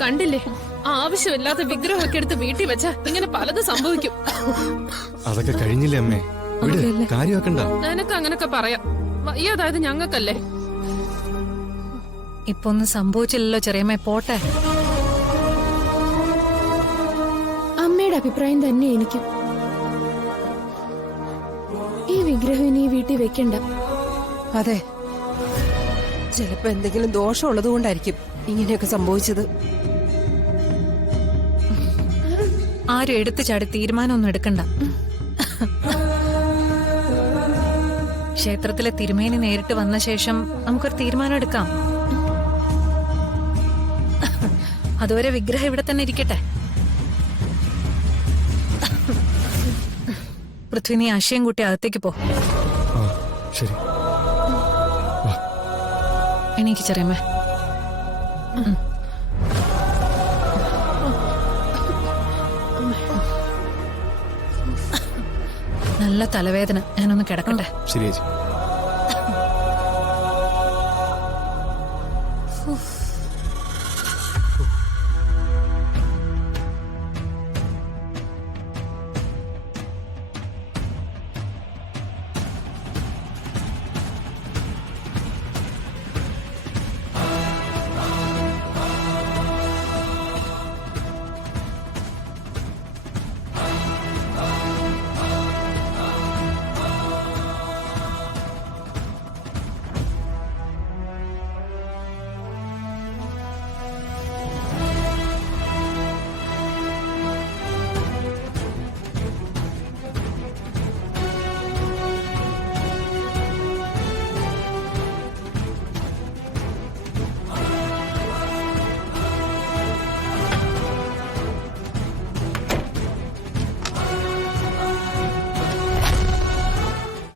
കണ്ടില്ലേ, ആവശ്യമില്ലാത്ത വിഗ്രഹമൊക്കെ എടുത്ത് വീട്ടിൽ വെച്ചാ ഇങ്ങനെ പലതും സംഭവിക്കും. അതൊക്കെ കഴിഞ്ഞില്ലേ അമ്മേ, കാര്യമാക്കണ്ട. നിനക്ക് അങ്ങനൊക്കെ പറയാം, വയ്യാതായത് ഞങ്ങൾക്കല്ലേ. ഇപ്പൊ ഒന്നും സംഭവിച്ചില്ലല്ലോ ചെറിയമ്മ, പോട്ടെ. അമ്മയുടെ അഭിപ്രായം തന്നെ എനിക്കും. ഈ വിഗ്രഹം ഇനി വീട്ടിൽ വെക്കണ്ട. അതെ, ചിലപ്പോ എന്തെങ്കിലും ദോഷമുള്ളത് കൊണ്ടായിരിക്കും ഇങ്ങനെയൊക്കെ സംഭവിച്ചത്. ആരും എടുത്തു ചാടി തീരുമാനമൊന്നും എടുക്കണ്ട. ക്ഷേത്രത്തിലെ തിരുമേനി നേരിട്ട് വന്ന ശേഷം നമുക്കൊരു തീരുമാനം എടുക്കാം. അതുവരെ വിഗ്രഹം ഇവിടെ തന്നെ ഇരിക്കട്ടെ. പൃഥ്വി, നീ ആശയം കൂട്ടി അകത്തേക്ക് പോ. ശരി, എണീക്ക് ചെറിയമ്മേ. നല്ല തലവേദന, ഞാനൊന്ന് കിടക്കട്ടെ. ശരി ചേച്ചി.